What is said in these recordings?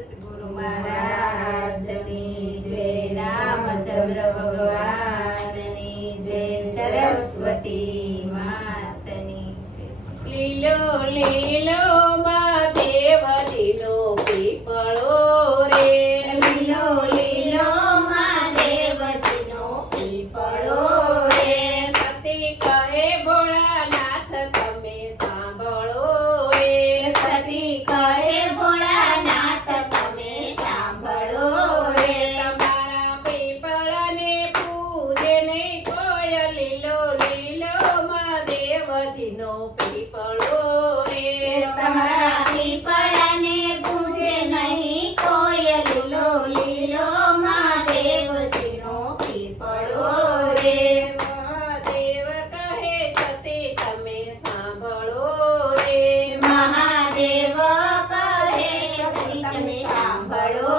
સતગુરુ મહારાજની જય, રામચંદ્ર ભગવાનની જય, સરસ્વતી માતની જય. લીલો લીલો મહાદેવજીનો પીપળો રે, લીલો લીલો મહાદેવજીનો પીપળો રે, સતી કહે ભોળાનાથ તમે સાંભળો રે, સતી કહે ભોળાનાથ તમે સાંભળો રે, તમારા પીપળાને પૂજે નહીં કોઈ, લીલો લીલો મહાદેવજીનો પીપળો રે. તમારા પીપળાને પૂજે નહીં કોઈ, લીલો લીલો મહાદેવજીનો પીપળો રે. મહાદેવ કહે સતી તમે સાંભળો રે, મહાદેવ કહે સતી તમે સાંભળો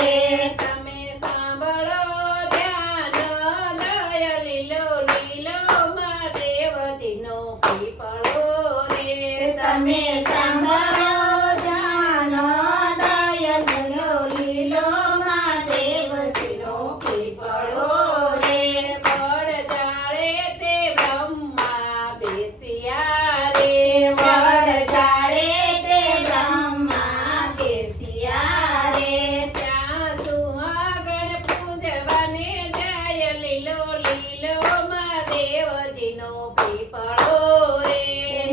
રે, તમે સાંભળો ધ્યાન દય, લીલો લીલો મહાદેવજીનો પીપળો રે. તમે સાંભળો જાનો દય, લીલો લીલો મહાદેવજીનો પીપળો રે. વડ જાળે તે બ્રહ્મા બેસ્યા રે, વડ જાળે તે બ્રહ્મા બેસ્યા રે, ત્યાં સુહાગણ પૂજવાને જાય, લીલો લીલો મહાદેવજીનો પીપળો રે.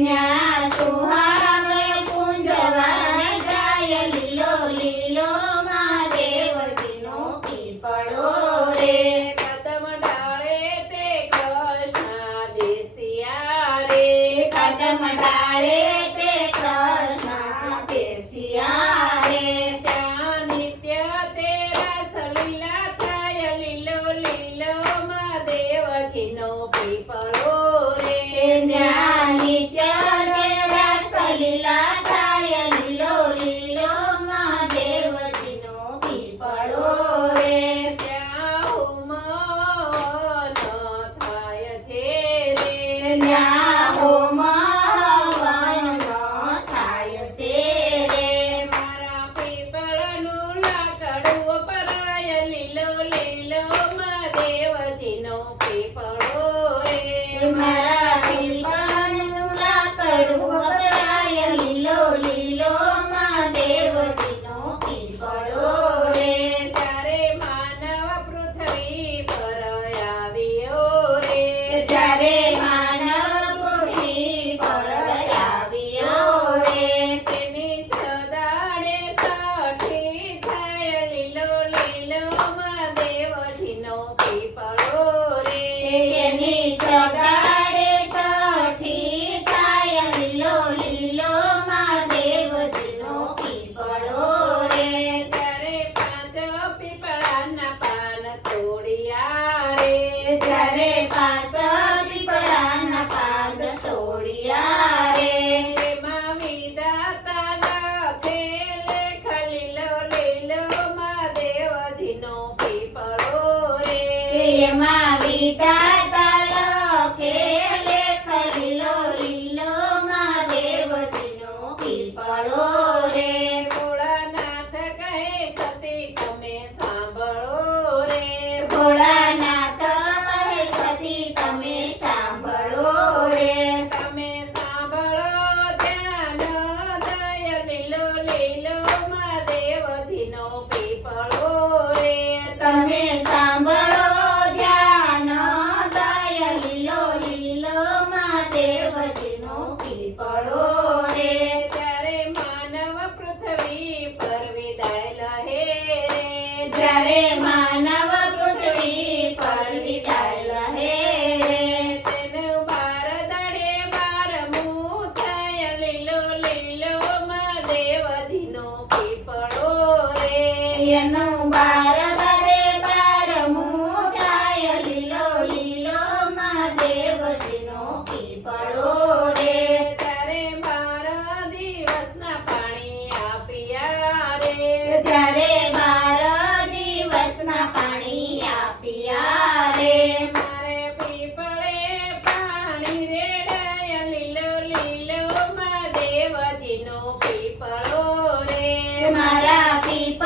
ત્યાં સુહાગણ પૂંજવા જાય, લીલો લીલો મહાદેવજીનો પીપળો રે. કદમ ડાળે તે કૃષ્ણ બેસ્યા રે, કદમ ડાળે તે કૃષ્ણ બેસ્યા રે, ત્યાં નિત્ય તે રાસલીલા થાય, લીલો લીલો મહાદેવજીનો પીપળો રે. ત્યાં નિત્ય તે રાસલીલા થાય, લીલો લીલો મહાદેવજીનો પીપળો રે. ત્યાં હોમન થાય છે રે, ત્યાં હોમ હવન થાય છે રે, મારા પીપળનું લાકડું વપરાય, લીલો લીલો મહાદેવજીનો પીપળો રે. મારા પીપળનું લાકડું વપરાય, લીલો લીલો મહાદેવજીનો પીપળો રે. ત્યારે માનવ પૃથ્વી પર આવ્યો રે, જ્યારે માનવ પૃથ્વી પર આવ્યો રે, તેની છદાડે સઠી થાય, લીલો લીલો મહાદેવજીનો પીપળો રે. તેની સગાડે સઠી થાય, લીલો લીલો મહાદેવજીનો પીપળો રે. ત્યારે પાંચ પીપળાના પાન તોડ્યા રે, જ્યારે પાસ પીપળાના પાન તોડ્યા રે, એમાં વિધાતા લખે લેખ, લીલો લીલો મહાદેવજીનો પીપળો રે. એમાં વિધાતા લખે લેખ, લીલો લીલો મહાદેવજીનો પીપળો રે. ભોળાનાથ કહે સતી તમે સાંભળો રે, ભોળાનાથ કહે સતી તમે સાંભળો રે, તમે સાંભળો ધ્યાન દય, લીલો લીલો મહાદેવજીનો પીપળો રે. તમે સાંભળો ધ્યાન દય, લીલો લીલો મહાદેવજીનો પીપળો રે. ત્યારે માનવ પૃથ્વી પર વિદાય લહે રે, જ્યારે માનવ પૃથ્વી પર વિદાય લહે રે, તેનું બાર દાડે બારમું થાય, લીલો લીલો મહાદેવજીનો પીપળો રે. એનું બાર બારે બારમું થાય, લીલો લીલો મહાદેવજીનો પીપળો રે. ત્યારે 12 દિવસના પાણી આપ્યા રે, જ્યારે 12 દિવસના પાણી આપ્યા રે, મારે પીપળે પાણી રેડાય, લીલો લીલો મહાદેવજીનો પીપળો રે. મારા પીપળા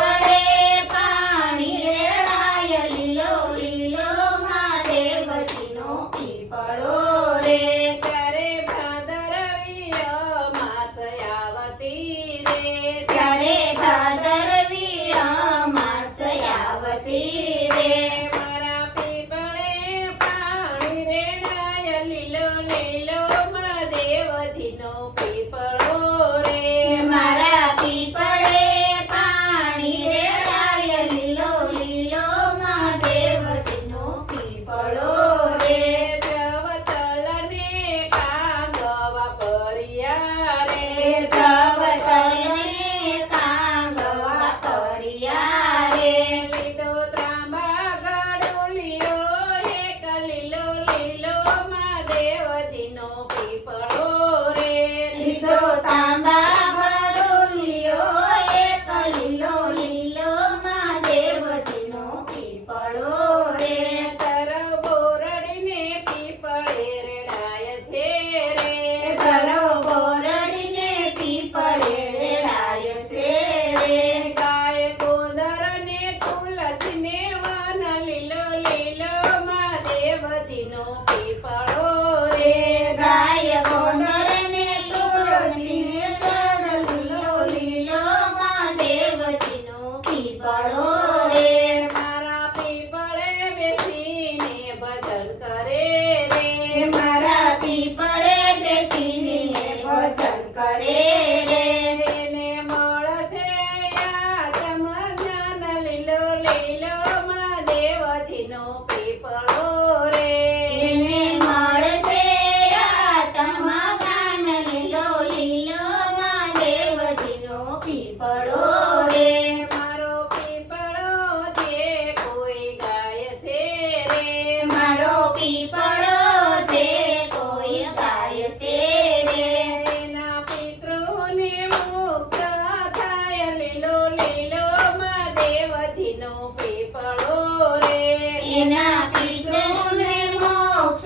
એના પિતૃને મોક્ષ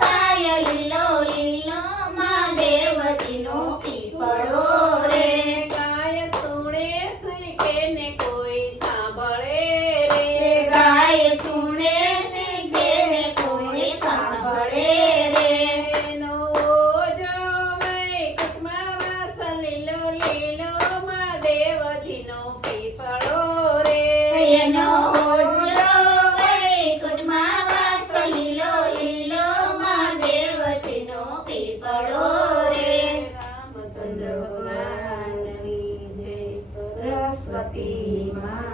થાય લીલો લીલો મહાદેવજીનો પીપળો રે ગાય સુણે શીખે ને કોઈ સાંભળે રે ગાય સુણે શીખે ને કોઈ સાંભળે રે એનો ઓજો વૈકુંઠમાં વાસ લીલો લીલો મહાદેવજીનો પીપળો રે એનો ઓજો વૈકુંઠમાં વાસ લીલો લીલો મહાદેવજીનો પીપળો રે રામચંદ્ર ભગવાનની જય. સરસ્વતી માં